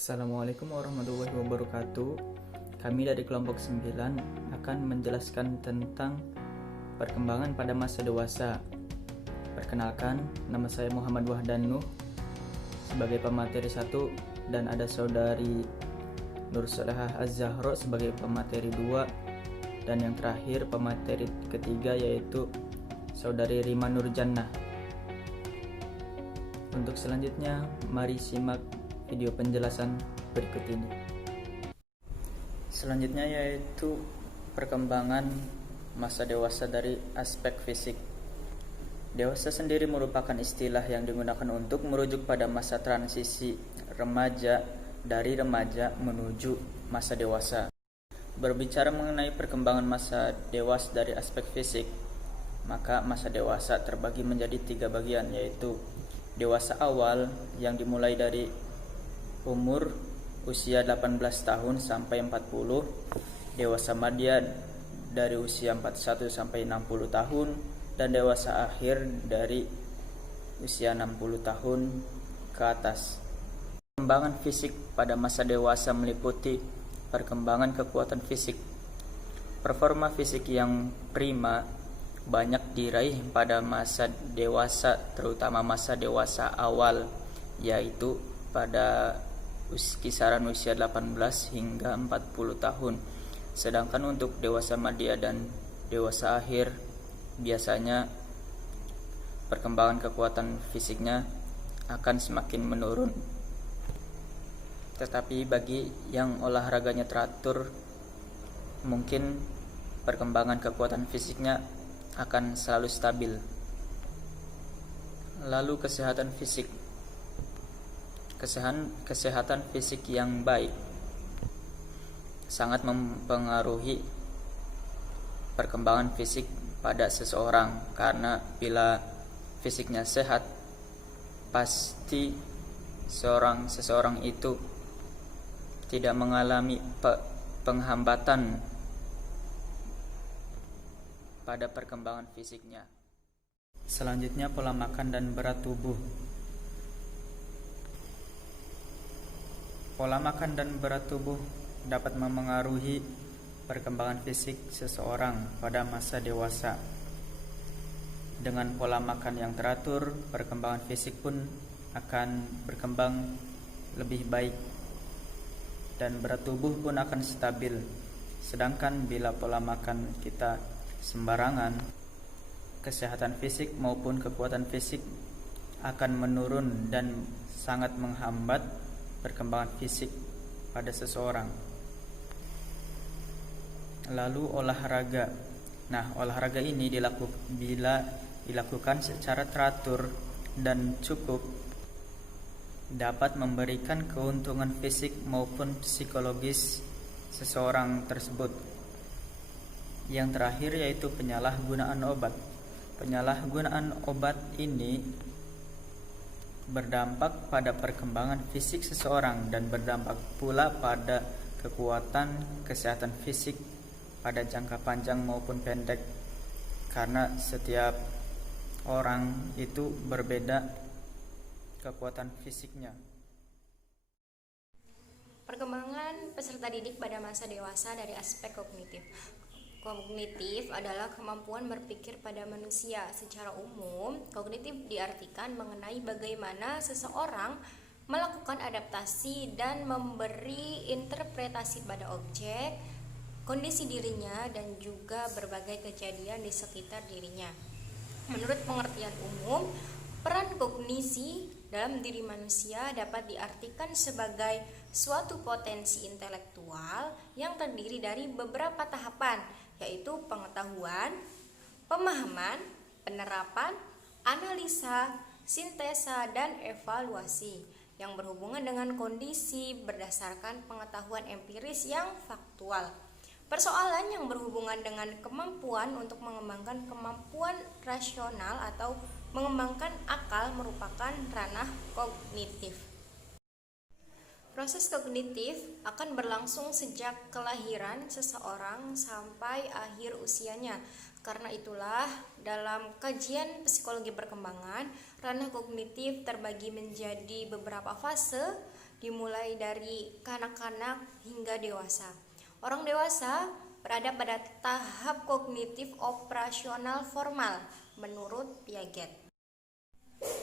Assalamualaikum warahmatullahi wabarakatuh. Kami dari kelompok 9 akan menjelaskan tentang perkembangan pada masa dewasa. Perkenalkan, nama saya Muhammad Wahdan Nuh sebagai pemateri 1 dan ada saudari Nur Solehah Az-Zahro sebagai pemateri 2 dan yang terakhir pemateri ketiga yaitu saudari Rima Nur Jannah. Untuk selanjutnya, mari simak video penjelasan berikut ini. Selanjutnya yaitu perkembangan masa dewasa dari aspek fisik. Dewasa sendiri merupakan istilah yang digunakan untuk merujuk pada masa transisi remaja dari remaja menuju masa dewasa. Berbicara mengenai perkembangan masa dewasa dari aspek fisik, maka masa dewasa terbagi menjadi 3 bagian, yaitu dewasa awal yang dimulai dari umur usia 18 tahun sampai 40, dewasa madya dari usia 41 sampai 60 tahun, dan dewasa akhir dari usia 60 tahun ke atas. Perkembangan fisik pada masa dewasa meliputi perkembangan kekuatan fisik. Performa fisik yang prima banyak diraih pada masa dewasa, terutama masa dewasa awal, yaitu pada kisaran usia 18 hingga 40 tahun. Sedangkan untuk dewasa madya dan dewasa akhir biasanya perkembangan kekuatan fisiknya akan semakin menurun. Tetapi bagi yang olahraganya teratur, mungkin perkembangan kekuatan fisiknya akan selalu stabil. Lalu kesehatan fisik. Kesehatan fisik yang baik sangat mempengaruhi perkembangan fisik pada seseorang, karena bila fisiknya sehat, pasti seseorang itu tidak mengalami penghambatan pada perkembangan fisiknya. Selanjutnya, pola makan dan berat tubuh. Pola makan dan berat tubuh dapat memengaruhi perkembangan fisik seseorang pada masa dewasa. Dengan pola makan yang teratur, perkembangan fisik pun akan berkembang lebih baik dan berat tubuh pun akan stabil. Sedangkan bila pola makan kita sembarangan, kesehatan fisik maupun kekuatan fisik akan menurun dan sangat menghambat perkembangan fisik pada seseorang. Lalu olahraga. Nah, olahraga ini bila dilakukan secara teratur dan cukup, dapat memberikan keuntungan fisik maupun psikologis seseorang tersebut. Yang terakhir yaitu penyalahgunaan obat. Penyalahgunaan obat ini berdampak pada perkembangan fisik seseorang dan berdampak pula pada kekuatan kesehatan fisik pada jangka panjang maupun pendek, karena setiap orang itu berbeda kekuatan fisiknya. Perkembangan peserta didik pada masa dewasa dari aspek kognitif. Kognitif adalah kemampuan berpikir pada manusia. Secara umum, kognitif diartikan mengenai bagaimana seseorang melakukan adaptasi dan memberi interpretasi pada objek, kondisi dirinya, dan juga berbagai kejadian di sekitar dirinya. Menurut pengertian umum, peran kognisi dalam diri manusia dapat diartikan sebagai suatu potensi intelektual yang terdiri dari beberapa tahapan, yaitu pengetahuan, pemahaman, penerapan, analisa, sintesa, dan evaluasi yang berhubungan dengan kondisi berdasarkan pengetahuan empiris yang faktual. Persoalan yang berhubungan dengan kemampuan untuk mengembangkan kemampuan rasional atau mengembangkan akal merupakan ranah kognitif. Proses kognitif akan berlangsung sejak kelahiran seseorang sampai akhir usianya. Karena itulah, dalam kajian psikologi perkembangan, ranah kognitif terbagi menjadi beberapa fase dimulai dari kanak-kanak hingga dewasa. Orang dewasa berada pada tahap kognitif operasional formal menurut Piaget.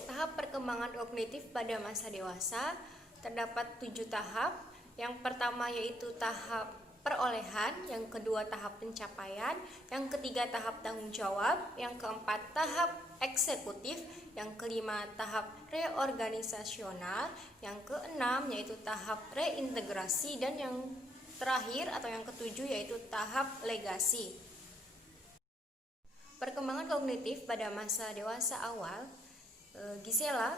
Tahap perkembangan kognitif pada masa dewasa terdapat 7 tahap. Yang pertama yaitu tahap perolehan, yang kedua tahap pencapaian, yang ketiga tahap tanggung jawab, yang keempat tahap eksekutif, yang kelima tahap reorganisasional, yang keenam yaitu tahap reintegrasi, dan yang terakhir atau yang ketujuh yaitu tahap legasi. Perkembangan kognitif pada masa dewasa awal, Gisela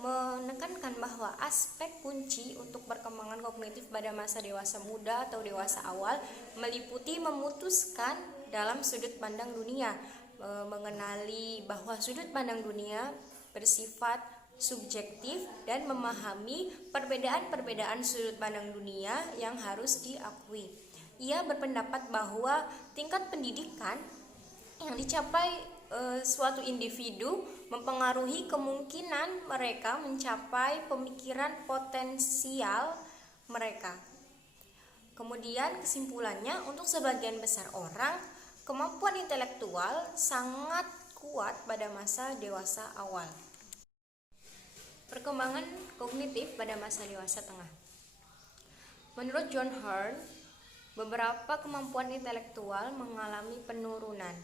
menekankan bahwa aspek kunci untuk perkembangan kognitif pada masa dewasa muda atau dewasa awal meliputi memutuskan dalam sudut pandang dunia, mengenali bahwa sudut pandang dunia bersifat subjektif dan memahami perbedaan-perbedaan sudut pandang dunia yang harus diakui. Ia berpendapat bahwa tingkat pendidikan yang dicapai suatu individu mempengaruhi kemungkinan mereka mencapai pemikiran potensial mereka. Kemudian kesimpulannya, untuk sebagian besar orang, kemampuan intelektual sangat kuat pada masa dewasa awal. Perkembangan kognitif pada masa dewasa tengah. Menurut John Hearn, beberapa kemampuan intelektual mengalami penurunan.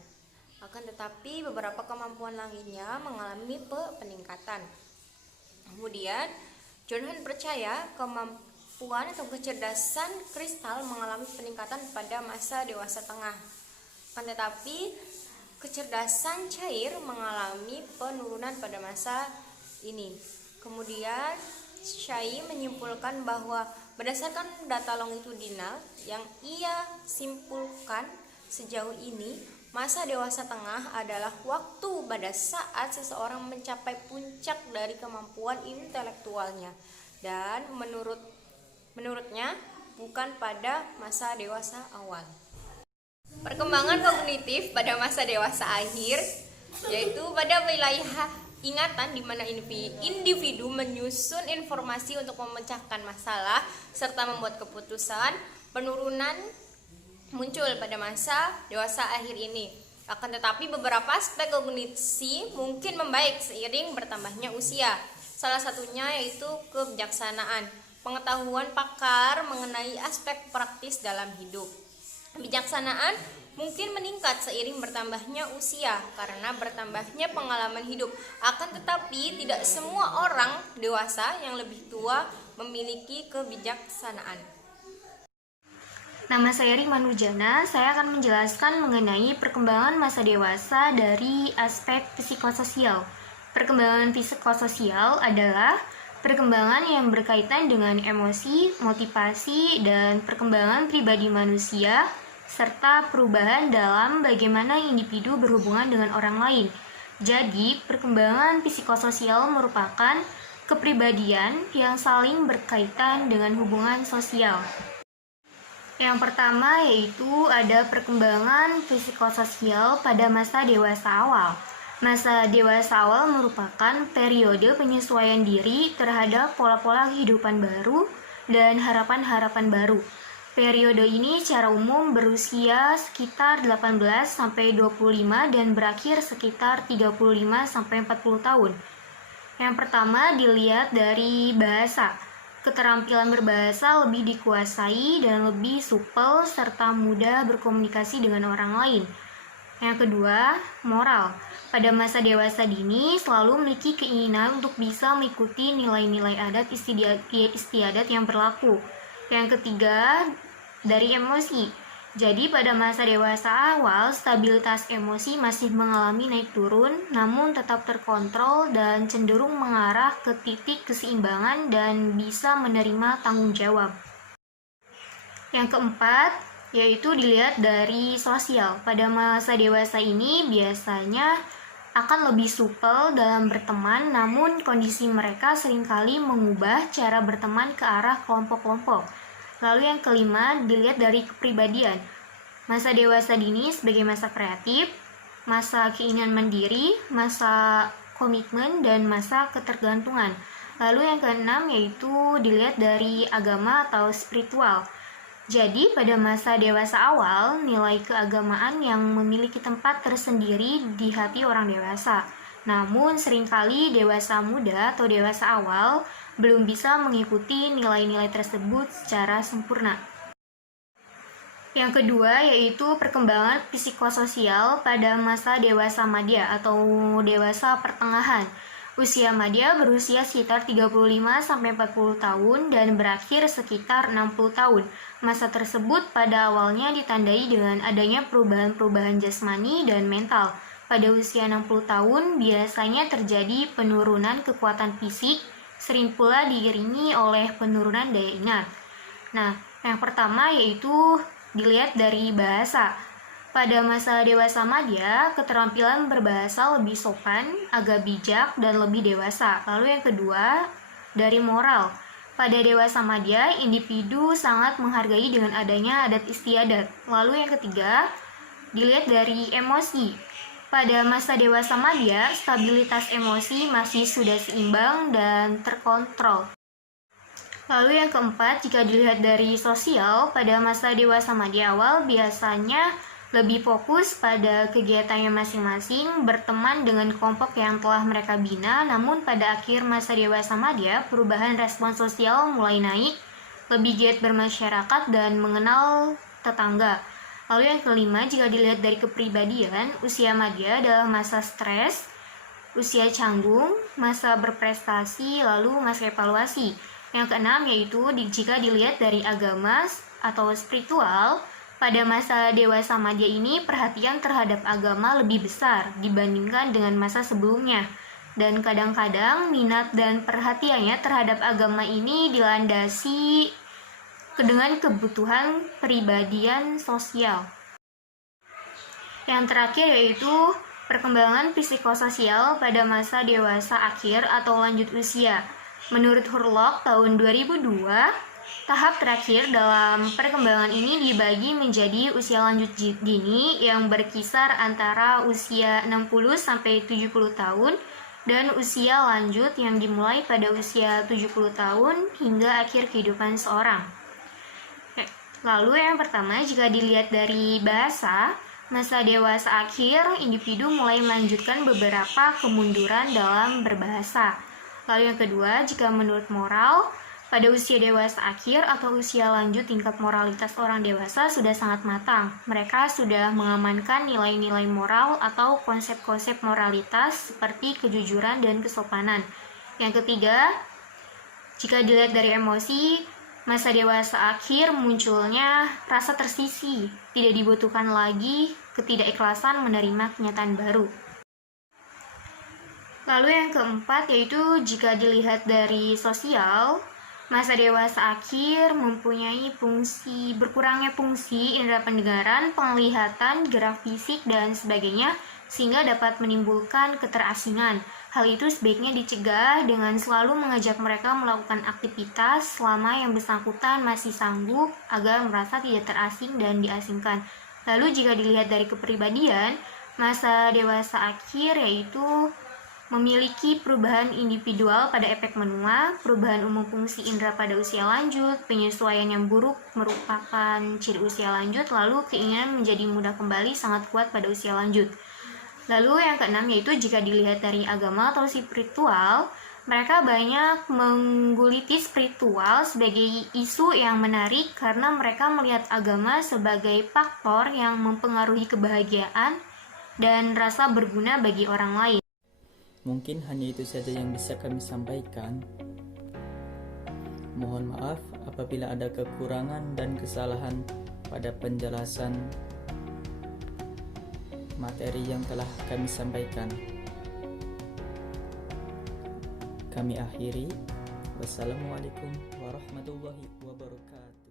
Akan tetapi beberapa kemampuan lainnya mengalami peningkatan. Kemudian John Hearn percaya kemampuan atau kecerdasan kristal mengalami peningkatan pada masa dewasa tengah. Akan tetapi kecerdasan cair mengalami penurunan pada masa ini. Kemudian Shai menyimpulkan bahwa berdasarkan data longitudinal yang ia simpulkan sejauh ini, masa dewasa tengah adalah waktu pada saat seseorang mencapai puncak dari kemampuan intelektualnya, dan menurutnya bukan pada masa dewasa awal. Perkembangan kognitif pada masa dewasa akhir yaitu pada wilayah ingatan di mana individu menyusun informasi untuk memecahkan masalah serta membuat keputusan. Penurunan muncul pada masa dewasa akhir ini. Akan tetapi beberapa aspek kognisi mungkin membaik seiring bertambahnya usia. Salah satunya yaitu kebijaksanaan, pengetahuan pakar mengenai aspek praktis dalam hidup. Kebijaksanaan mungkin meningkat seiring bertambahnya usia karena bertambahnya pengalaman hidup. Akan tetapi tidak semua orang dewasa yang lebih tua memiliki kebijaksanaan. Nama saya Rima Nurjana, saya akan menjelaskan mengenai perkembangan masa dewasa dari aspek psikososial. Perkembangan psikososial adalah perkembangan yang berkaitan dengan emosi, motivasi, dan perkembangan pribadi manusia, serta perubahan dalam bagaimana individu berhubungan dengan orang lain. Jadi, perkembangan psikososial merupakan kepribadian yang saling berkaitan dengan hubungan sosial. Yang pertama yaitu ada perkembangan psikososial pada masa dewasa awal. Masa dewasa awal merupakan periode penyesuaian diri terhadap pola-pola kehidupan baru dan harapan-harapan baru. Periode ini secara umum berusia sekitar 18-25 dan berakhir sekitar 35-40 tahun. Yang pertama dilihat dari bahasa. Keterampilan berbahasa lebih dikuasai dan lebih supel serta mudah berkomunikasi dengan orang lain. Yang kedua, moral. Pada masa dewasa dini selalu memiliki keinginan untuk bisa mengikuti nilai-nilai adat istiadat yang berlaku. Yang ketiga, dari emosi. Jadi pada masa dewasa awal, stabilitas emosi masih mengalami naik turun, namun tetap terkontrol dan cenderung mengarah ke titik keseimbangan dan bisa menerima tanggung jawab. Yang keempat, yaitu dilihat dari sosial. Pada masa dewasa ini biasanya akan lebih supel dalam berteman, namun kondisi mereka seringkali mengubah cara berteman ke arah kelompok-kelompok. Lalu yang kelima, dilihat dari kepribadian. Masa dewasa dini sebagai masa kreatif, masa keinginan mandiri, masa komitmen, dan masa ketergantungan. Lalu yang keenam yaitu dilihat dari agama atau spiritual. Jadi pada masa dewasa awal, nilai keagamaan yang memiliki tempat tersendiri di hati orang dewasa. Namun seringkali dewasa muda atau dewasa awal belum bisa mengikuti nilai-nilai tersebut secara sempurna. Yang kedua yaitu perkembangan psikososial pada masa dewasa madya atau dewasa pertengahan. Usia madya berusia sekitar 35-40 tahun dan berakhir sekitar 60 tahun. Masa tersebut pada awalnya ditandai dengan adanya perubahan-perubahan jasmani dan mental. Pada usia 60 tahun biasanya terjadi penurunan kekuatan fisik, sering pula diiringi oleh penurunan daya ingat. Nah, yang pertama yaitu dilihat dari bahasa. Pada masa dewasa madya, keterampilan berbahasa lebih sopan, agak bijak, dan lebih dewasa. Lalu yang kedua, dari moral. Pada dewasa madya, individu sangat menghargai dengan adanya adat istiadat. Lalu yang ketiga, dilihat dari emosi. Pada masa dewasa madya, stabilitas emosi masih sudah seimbang dan terkontrol. Lalu yang keempat, jika dilihat dari sosial, pada masa dewasa madya awal biasanya lebih fokus pada kegiatannya masing-masing, berteman dengan kelompok yang telah mereka bina, namun pada akhir masa dewasa madya, perubahan respon sosial mulai naik, lebih giat bermasyarakat dan mengenal tetangga. Lalu yang kelima, jika dilihat dari kepribadian, usia madya adalah masa stres, usia canggung, masa berprestasi, lalu masa evaluasi. Yang keenam yaitu jika dilihat dari agama atau spiritual, pada masa dewasa madya ini perhatian terhadap agama lebih besar dibandingkan dengan masa sebelumnya. Dan kadang-kadang minat dan perhatiannya terhadap agama ini dilandasi dengan kebutuhan pribadian sosial. Yang terakhir yaitu perkembangan psikososial pada masa dewasa akhir atau lanjut usia. Menurut Hurlock tahun 2002, tahap terakhir dalam perkembangan ini dibagi menjadi usia lanjut dini yang berkisar antara usia 60-70 tahun dan usia lanjut yang dimulai pada usia 70 tahun hingga akhir kehidupan seorang. Lalu yang pertama, jika dilihat dari bahasa, masa dewasa akhir individu mulai melanjutkan beberapa kemunduran dalam berbahasa. Lalu yang kedua, jika menurut moral, pada usia dewasa akhir atau usia lanjut tingkat moralitas orang dewasa sudah sangat matang. Mereka sudah mengamankan nilai-nilai moral atau konsep-konsep moralitas seperti kejujuran dan kesopanan. Yang ketiga, jika dilihat dari emosi, masa dewasa akhir munculnya rasa tersisih, tidak dibutuhkan lagi ketidakikhlasan menerima kenyataan baru. Lalu yang keempat yaitu jika dilihat dari sosial, masa dewasa akhir mempunyai berkurangnya fungsi indera pendengaran, penglihatan, gerak fisik, dan sebagainya sehingga dapat menimbulkan keterasingan. Hal itu sebaiknya dicegah dengan selalu mengajak mereka melakukan aktivitas selama yang bersangkutan masih sanggup agar merasa tidak terasing dan diasingkan. Lalu jika dilihat dari kepribadian, masa dewasa akhir yaitu memiliki perubahan individual pada efek menua, perubahan umum fungsi indera pada usia lanjut, penyesuaian yang buruk merupakan ciri usia lanjut, lalu keinginan menjadi mudah kembali sangat kuat pada usia lanjut. Lalu yang keenam yaitu jika dilihat dari agama atau spiritual, mereka banyak mengguliti spiritual sebagai isu yang menarik karena mereka melihat agama sebagai faktor yang mempengaruhi kebahagiaan dan rasa berguna bagi orang lain. Mungkin hanya itu saja yang bisa kami sampaikan. Mohon maaf apabila ada kekurangan dan kesalahan pada penjelasan materi yang telah kami sampaikan. Kami akhiri. Wassalamualaikum warahmatullahi wabarakatuh.